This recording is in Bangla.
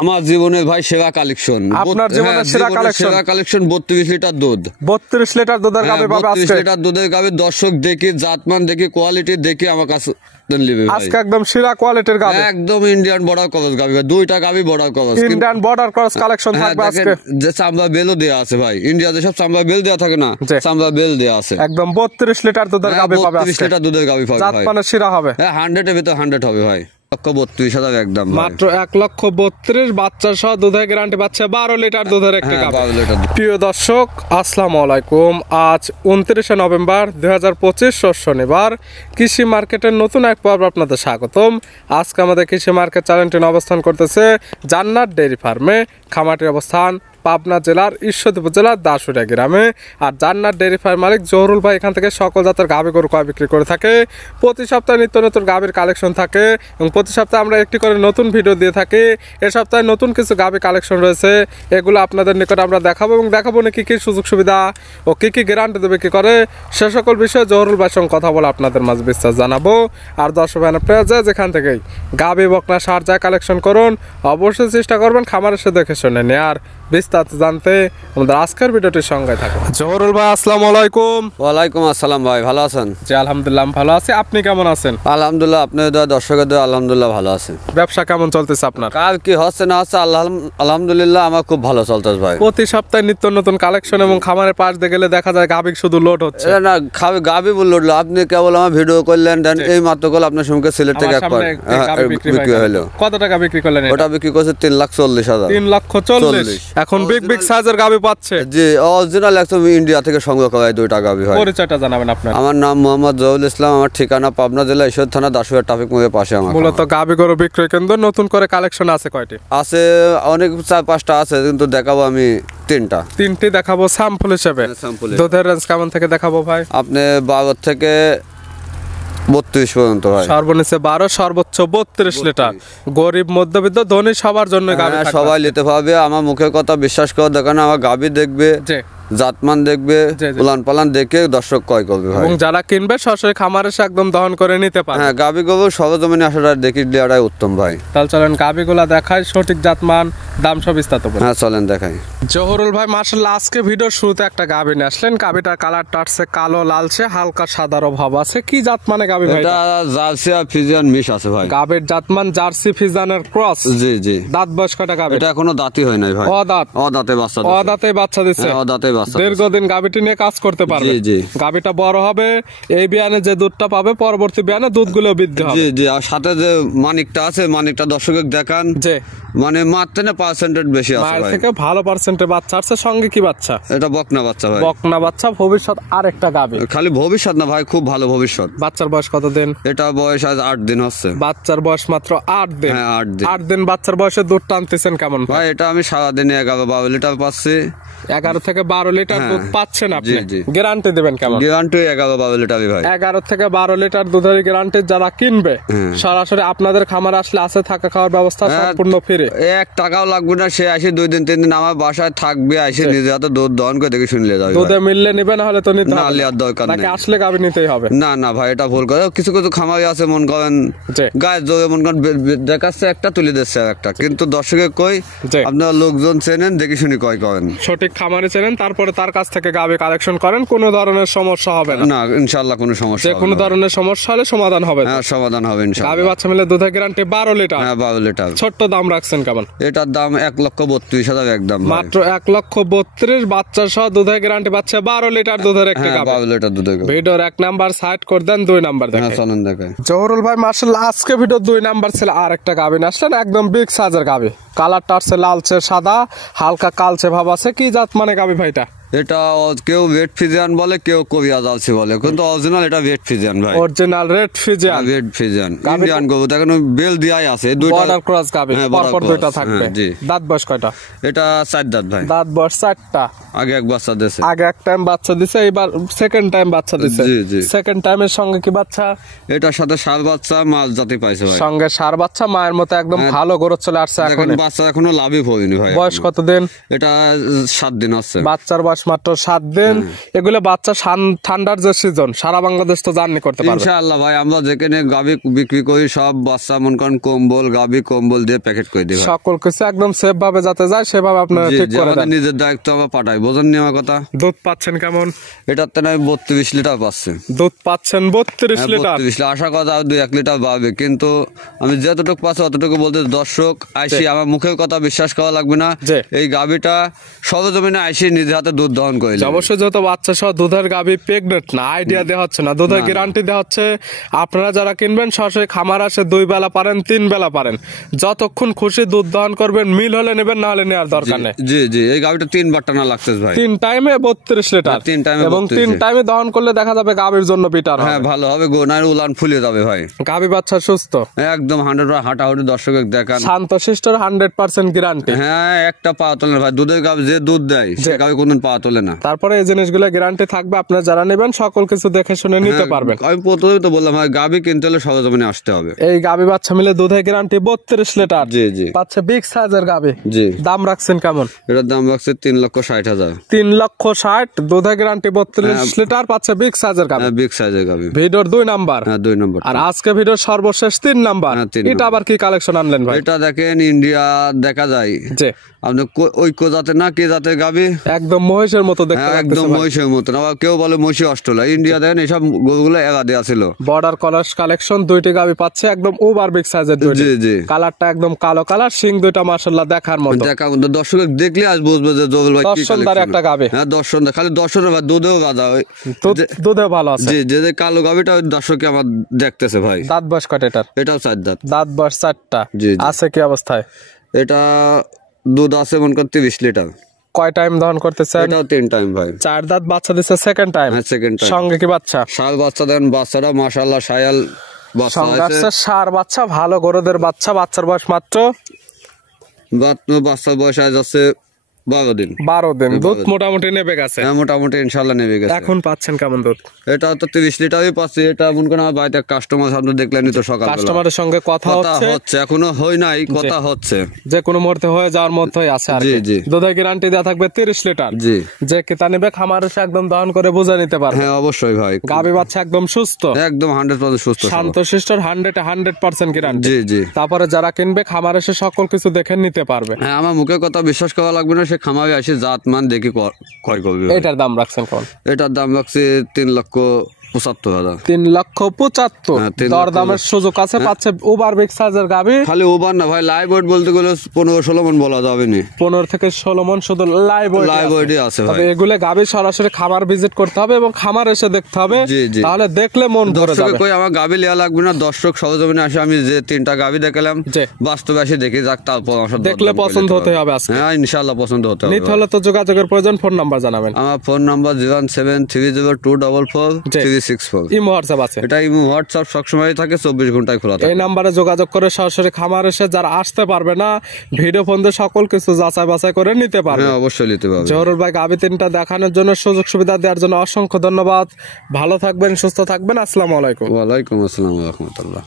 আমার জীবনের ভাই সেরা কালেকশন। আপনার জীবনের সেরা কালেকশন 32 লিটার দুধ। 32 লিটার দুধের গাভী পাবে আজকে। 32 লিটার দুধের গাভী দর্শক দেখি, জাতমান দেখি, কোয়ালিটি দেখি আমার কাছে নেবে ভাই। আজকে একদম সেরা কোয়ালিটির গাভী, একদম ইন্ডিয়ান বর্ডার ক্রস গাভী ভাই। দুইটা গাভী border cross, Indian border cross collection থাকবে আজকে। যে চামড়া বেলও দেয়া আছে ভাই, ইন্ডিয়াতে সব চামড়া বেল দেয়া থাকে না, চামড়া বেল দেয়া আছে। একদম 32 লিটার দুধের গাভী পাবে আজকে। 32 লিটার দুধের গাভী পাবে ভাই। জাতমানের সেরা হবে। 100 এর ভিতর 100 হবে ভাই। 1,32,000 একদম মাত্র 1,32,000 বাচ্চা সহ দুধের গ্যারান্টি পাচ্ছে 12 লিটার দুধের একটি গাভী। প্রিয় দর্শক আসসালামু আলাইকুম। আজ 29 নভেম্বর 2025 শনিবার। কৃষি মার্কেটের নতুন এক পর্ব আপনাদের স্বাগতম। আজকে আমাদের কৃষি মার্কেট চ্যানেলটি অবস্থান করতেছে জান্নাত ডেইরি ফার্মে। খামারটির অবস্থান পাবনা জেলার ঈশ্বরদী উপজেলার দাসুরিয়া গ্রামে। আর জান্নাত ডেইরি ফার্ম মালিক জহুরুল ভাই এখান থেকে সকল জাতের গাভী গরু ক্রয় বিক্রি করে থাকে। প্রতি সপ্তাহে নিত্য নতুন গাভীর কালেকশন থাকে এবং প্রতি সপ্তাহে আমরা একটি করে নতুন ভিডিও দিয়ে থাকি। এ সপ্তাহে নতুন কিছু গাভী কালেকশন রয়েছে, এগুলো আপনাদের নিকট আমরা দেখাবো এবং দেখাবো না কী কী সুযোগ সুবিধা ও কী কী গ্যারান্টি দেবে কী করে, সে সকল বিষয়ে জহুরুল ভাইয়ের সঙ্গে কথা বলে আপনাদের মাঝে বিস্তার জানাবো। আর দর্শক ভাই আপনারা যেখান থেকেই গাভী বকনা সার যা কালেকশন করুন, অবশ্যই চেষ্টা করবেন খামার এসে দেখে শুনে নেয়ার। বিস্তারিত জানতে আমাদের আজকের ভিডিওটির সঙ্গে থাকুন। জহুরুল ভাই আসসালামু আলাইকুম। ওয়ালাইকুম আসসালাম ভাই, ভালো আছেন? জি আলহামদুলিল্লাহ ভালো আছি, আপনি কেমন আছেন? আলহামদুলিল্লাহ, আপনাদের দোয়া দর্শকের দোয়া আলহামদুলিল্লাহ ভালো আছে। ব্যবসা কেমন চলতেছে আপনার? কার কি হচ্ছে না হচ্ছে আলহামদুলিল্লাহ আমার খুব ভালো চলতেছে ভাই। প্রতি সপ্তাহে নিত্য নতুন কালেকশন এবং খামারের পাশ দিয়ে গেলে দেখা যায় গাভী শুধু লোড হচ্ছে। না গাভী লোড, আপনি কেবল আমার ভিডিও করলেন, দেন এই মাত্র কল আপনার সঙ্গে সিলেট থেকে বিক্রি হলো। কত টাকা বিক্রি করলেন? ওটা বিক্রি করছে 3,40,000। 3,40,000 এখন বিগ সাইজের গাভী পাচ্ছে। জি অরিজিনাল একদম ইন্ডিয়া থেকে সংগ্রহ করা দুইটা গাভী ভাই। পরিচয়টা জানাবেন আপনার? আমার নাম মোহাম্মদ জহুরুল ইসলাম, আমার ঠিকানা পাবনা জেলা ঈশ্বর থানা দাসুরিয়া ট্রাফিক মোড়ের পাশে। আমার মূলত গাভী গরু বিক্রয় কেন্দ্র। নতুন করে কালেকশন আছে কয়টি? আছে অনেক, 4-5টা আছে, কিন্তু দেখাবো আমি তিনটি দেখাবো স্যাম্পল হিসেবে। দুধের রেঞ্জ কেমন থেকে দেখাবো ভাই? আপনি 12 থেকে 32 পর্যন্ত ভাই। সর্বনিচে 12, সর্বোচ্চ 32 লিটার। গরিব মধ্যবিত্ত ধনী সবার জন্য গাভী সবাই নিতে পারবে। আমার মুখের কথা বিশ্বাস করে দেখেন, আমার গাভী দেখবে, জাতমান দেখবে, উলান পালান দেখে দর্শক ক্রয় করবে ভাই। এবং যারা কিনবে সরাসরি খামারে এসে একদম দহন করে নিতে পারে। হ্যাঁ, গাভী গরু সরজমিনে আসাটা দেখি দেওয়াটাই উত্তম ভাই। তাহলে চলেন গাভীগুলা দেখাই, সঠিক জাতমান দাম সব বিস্তারিত বলি। হ্যাঁ চলেন দেখাই। জহুরুল ভাই মাশাআল্লাহ আজকে ভিডিওর শুরুতে একটা গাভী নিয়ে আসলেন। গাভীটার কালারটা আসছে কালো লালচে, হালকা সাদারও ভাব আছে। কি জাত মানে গাভী ভাই? এটা জার্সি আর ফ্রিজিয়ান মিক্স আছে ভাই। গাভীর জাতমান জার্সি ফ্রিজিয়ানের ক্রস। জি জি। দাঁত বয়স কয়টা গাভী? এটা এখনো দাঁতই হয় নাই ভাই। অদাঁতে বাচ্চা দিচ্ছে। দীর্ঘদিন গাভীটি নিয়ে কাজ করতে পারবে। জি জি। গাভীটা বড় হবে, এই বিয়ানে যে দুধটা পাবে পরবর্তী বিয়ানে দুধগুলো বৃদ্ধি হবে। জি জি। আর সাথে যে মানিকটা আছে, মানিকটা দর্শকের দেখান, যে মানে মাত্র না পার্সেন্টেজ বেশি আছে ভাই। মায়ের থেকে ভালো পার্সেন্টের বাচ্চা আছে। সঙ্গে কি বাচ্চা? এটা বকনা বাচ্চা ভাই। বকনা বাচ্চা, ভবিষ্যৎ আরেকটা গাভী। খালি ভবিষ্যৎ না ভাই, খুব ভালো ভবিষ্যৎ। বাচ্চার বয়স কত দিন? এটা বয়স আজ 8 দিন হচ্ছে। বাচ্চার বয়স মাত্র 8 দিন। হ্যাঁ 8 দিন। 8 দিন বাচ্চার বয়সে দুধ টানতেছেন কেমন ভাই? এটা আমি সারাদিনে 11-12 লিটার পাচ্ছি। 11 থেকে 12 লিটার দুধ পাচ্ছেন আপনি। গ্যারান্টি দেবেন কেমন? গ্যারান্টি 11-12 লিটার ভাই। 11 থেকে 12 লিটার দুধের গ্যারান্টি যারা কিনবে সরাসরি আপনাদের খামারে আসলে আছে, থাকা খাওয়ার ব্যবস্থা সম্পূর্ণ ফ্রি। 1 টাকাও লাগবে না। সে আসে 2 দিন 3 দিন আমার বাসায় থাকবে, আসে নিজে হাতে দুধ দহন করে দেখে শুনলে যাবে। দুধে মিললে নিবে, না হলে তো নিতে হবে না। নেওয়ার দরকার নেই। নাকি আসলে গাভী নিতেই হবে? না না ভাই, এটা ভুল করে। কিছু কিছু খামারি আছে মন করেন গায়ের জোরে মন করেন দেখাচ্ছে একটা, তুলে দিচ্ছে একটা, কিন্তু দর্শকের কই আপনারা লোকজন চেনেন, দেখে শুনি কয় করেন। সঠিক খামারে চেনেন, তারপরে তার কাছ থেকে গাভী কালেকশন করেন, কোনো ধরনের সমস্যা হবে না। না ইনশাআল্লাহ কোনো সমস্যা হবে না। কোনো ধরনের সমস্যা হলে সমাধান হবে। হ্যাঁ সমাধান হবে ইনশাআল্লাহ। গাভী বাচ্চা মিলে দুধের গ্যারান্টি 12 লিটার। হ্যাঁ 12 লিটার। ছোট্ট দাম রাখছেন কেমন? এটার দাম 1,32,000 একদম। মাত্র 1,32,000 বাচ্চা সহ দুধের গ্যারান্টি পাচ্ছে 12 লিটার দুধের একটি গাভী। 12 লিটার দুধের। ভিডিওর 1 নাম্বার সাইড করে দেন, 2 নাম্বার দেখেন। হ্যাঁ চলেন দেখাই। জহুরুল ভাই মাশাআল্লাহ আজকে ভিডিও 2 নাম্বার ছিল আর একটা গাভী নিয়ে আসলেন, একদম বিগ সাইজের গাভী। কালারটা আছে লালচে সাদা, হালকা কালচে ভাব আছে। কি জাত মানে গাভী ভাইটা? এটা কেউ রেড ফ্রিজিয়ান বলে, কেউ কোরিয়া জার্সি বলে, কিন্তু অরিজিনাল এটা রেড ফ্রিজিয়ান ভাই। Original red Friesian. Red Friesian Indian গরু, দেখেন বেল দিয়াই আছে। দুইটা বর্ডার ক্রস গাভী, পরপর দুইটা থাকবে। দাঁত বয়স কয়টা? এটা 4 দাঁত ভাই। দাঁত বয়স 4টা। আগে এক বাচ্চা দিয়েছে। আগে এক টাইম বাচ্চা দিছে, এবার সেকেন্ড টাইম বাচ্চা দিছে। জি জি। সেকেন্ড টাইমের সঙ্গে কি বাচ্চা? এটার সাথে ষাঁড় বাচ্চা মাছ জাতি পাইছে ভাই। সঙ্গে ষাঁড় বাচ্চা, মায়ের মতো একদম ভালো গরু চলে আসছে এখন। বাচ্চা এখনো লাভই হয়নি ভাই। বয়স কত দিন? এটা 7 দিন আছে। বাচ্চার বয়স বয়স মাত্র 7 দিন। এগুলো বাচ্চা ঠান্ডার যে সিজন সারা বাংলাদেশ তো জার্নি করতে পারবে ইনশাআল্লাহ ভাই। আমরা যেখানে গাবি বিক্রি করি সব বাচ্চা মনে করেন কম্বল গাবি কম্বল দিয়ে প্যাকেট করে দিই, সকল কিছু একদম সেফ ভাবে যাতে যায় সেভাবে আপনারা ঠিক করে দেন। নিজের দায়িত্ব আমরা পাঠাই, বোঝেন নেওয়া কথা। দুধ পাচ্ছেন কেমন? এটার তো 32 লিটার পাচ্ছে। দুধ পাচ্ছেন 32 লিটার। আশা করা যায় 2-1 লিটার পাবে, কিন্তু আমি যতটুকু পাচ্ছি অতটুকু বলতে দর্শক আইসি আমার মুখের কথা বিশ্বাস করা লাগবে না। এই গাবিটা সরজমিনে আইসি নিজে হাতে দুধ দহন করে। অবশ্যই যত বাচ্চা সহ দুধের গাবি প্রেগনেন্ট না, আইডিয়া দেওয়া হচ্ছে না, দুধের গ্যারান্টি দেওয়া হচ্ছে। আপনারা যারা কিনবেন সরাসরি খামার আসে 2 বেলা পারেন 3 বেলা পারেন, যতক্ষণ খুশি দুধ দহন করবেন, মিল হলে নেবেন না হলে নেওয়ার দরকার নেই। জি জি, এই গাবিটা 3 বার টানা লাগছে ভাই, 3 টাইমে 32 লিটার, 3 টাইমে এবং 3 টাইমে দহন করলে দেখা যাবে গাবির জন্য বিটার। হ্যাঁ ভালো হবে, গোনার উলান ফুলে যাবে ভাই। গাবি বাচ্চা সুস্থ একদম 100% হাঁটাহুটি দর্শকের দেখান। শান্তশিষ্টর 100% গ্যারান্টি। হ্যাঁ একটা পা তোলে না ভাই, দুধের গাবি যে দুধ দেয় সে গাবি কোনদিন পা তোলে না। তারপরে এই জিনিসগুলো গ্যারান্টি থাকবে, আপনারা যারা নেবেন সকল কিছু দেখে শুনে নিতে পারবেন। আমি প্রথমেই তো বললাম ভাই গাবি কিনতে হলে সরজমিনে আসতে হবে। এই গাবি বাচ্চা মিলে দুধের গ্যারান্টি 32 লিটার। জি জি, পাচ্ছে বিগ সাইজের গাবি। জি, দাম রাখছেন কেমন? এটার দাম রাখছে 3,60,000। 3,60,000 দুধের গ্যারান্টি 32 লিটার পাচ্ছে বিগ সাইজের গাবি। বিগ সাইজের গাবি। ভিডিওর 2 নাম্বার। হ্যাঁ 2 নম্বর। আর আজকে ভিডিওর সর্বশেষ 3 নাম্বার। এটা আবার কি কালেকশন আনলেন ভাই? এটা দেখেন ইন্ডিয়া দেখা যায়। জি, আপনি ঐক্য জাতে না কি জাতের গাবি, একদম মহিষের মতো দেখতে। একদম মহিষের মতো। আবার কেউ বলে মহিষী অস্ট্রেলিয়া, ইন্ডিয়া দেখেন এইসব গরুগুলো এগা দেওয়া ছিল। বর্ডার কলার কালেকশন 2টি গাবি পাচ্ছে একদম ওভার বিগ সাইজের। জি জি, কালারটা একদম কালো কালার, সিং দুইটা মাশাআল্লাহ দেখার মতো। দেখার মতো, দর্শক দেখলে আজ বুঝবে যে জবল ভাই কি দর্শনদার একটা গাবি। হ্যাঁ দর্শনদার, খালি দর্শনের ভাই দুধেও গাদা, দুধেও ভালো আছে। জি, যে কালো গাবিটা দর্শকে আমার দেখতেছে ভাই। দাঁত বয়স কয়টা এটার? এটাও 4 দাঁত। দাঁত বয়স 4টা। জি, আছে কি অবস্থায়? এটা দুধ আছে মনে কর 30 লিটার। কয় টাইম দহন করতেছেন? এটাও 3 টাইম ভাই। 4 দাঁত, বাচ্চা দিচ্ছে সেকেন্ড টাইম। হ্যাঁ সেকেন্ড টাইম। সঙ্গে কি বাচ্চা? শাল বাচ্চা দেন, বাচ্চাটা মাশাআল্লাহ শায়াল বাচ্চা আছে। সার বাচ্চা, ভালো গরুদের বাচ্চা। বাচ্চার বয়স মাত্র বাচ্চার বয়স আজ আছে 12 দিন। 12 দিন। দুধ মোটামুটি নেবে গেছে। হ্যাঁ মোটামুটি ইনশাআল্লাহ নেবে গেছে। এখন পাচ্ছেন কেমন দুধ? এটা তো 30 লিটারই পাচ্ছি। এটা মনে করেন আমার বাড়িতে কাস্টমার সামনে দেখলেনই তো সকালবেলা। কাস্টমারের সঙ্গে কথা হচ্ছে, এখনো হয় নাই, কথা হচ্ছে, যে কোনো মুহূর্তে হয়ে যাওয়ার মধ্যেই আছে আর জি কি। জি, দুধের গ্যারান্টি দেওয়া থাকবে 30 লিটার। জি, যে ক্রেতা নেবে খামার এসে একদম দহন করে বুঝে নিতে পারবে। হ্যাঁ অবশ্যই ভাই। গাবি বাচ্চা একদম সুস্থ, একদম 100% সুস্থ, শান্তশিষ্টর 100% গ্যারান্টি। জি জি। তারপরে যারা কিনবে খামার এসে সকল কিছু দেখে নিতে পারবে। হ্যাঁ আমার মুখের কথা বিশ্বাস করা লাগবে না, সে খামারে আসে জাত মান দেখি ক্রয় করবে। এটার দাম রাখছেন কেমন? এটার দাম রাখছে 3,75,000। 3,75,000 দরদামের সুযোগ আছে। পাচ্ছে ওভার বিগ সাইজের গাবি। খালি ওভার না ভাই, লাইভ ওয়েট বলতে গেলে 15-16 মণ বলা যাবে না। 15 থেকে 16 মণ শুধু লাইভ ওয়েটই আছে ভাই। এগুলো গাবি সরাসরি খামার ভিজিট করতে হবে এবং খামার এসে দেখতে হবে, তাহলে দেখলে মন ভরে যাবে। কই আমার গাবি লিয়া লাগবে না, দর্শক সরজমিনে আসে আমি যে 3টা গাবি দেখালাম বাস্তবে আসে দেখি যাক, তারপর দেখলে পছন্দ হতে হবে আজকে। হ্যাঁ ইনশাআল্লাহ পছন্দ হতে হবে। নিতে হলে তো যোগাযোগের প্রয়োজন। ফোন নাম্বার জানাবেন। আমার ফোন নাম্বার 07302444364। ইমো হোয়াটসঅ্যাপ আছে? এটা ইমো হোয়াটসঅ্যাপ সবসময় থাকে, 24 ঘন্টায় খোলা থাকে। এই নাম্বারে যোগাযোগ করে সরাসরি খামার এসে যারা আসতে পারবে না ভিডিও ফোন দিয়ে সকল কিছু যাচাই বাছাই করে নিতে পারবে। হ্যাঁ অবশ্যই নিতে পারবে। জহুরুল ভাই গাবি 3টা দেখানোর জন্য, সুযোগ সুবিধা দেওয়ার জন্য অসংখ্য ধন্যবাদ। ভালো থাকবেন, সুস্থ থাকবেন। আসসালামু আলাইকুম। ওয়ালাইকুম আসসালাম ওয়া রাহমাতুল্লাহ।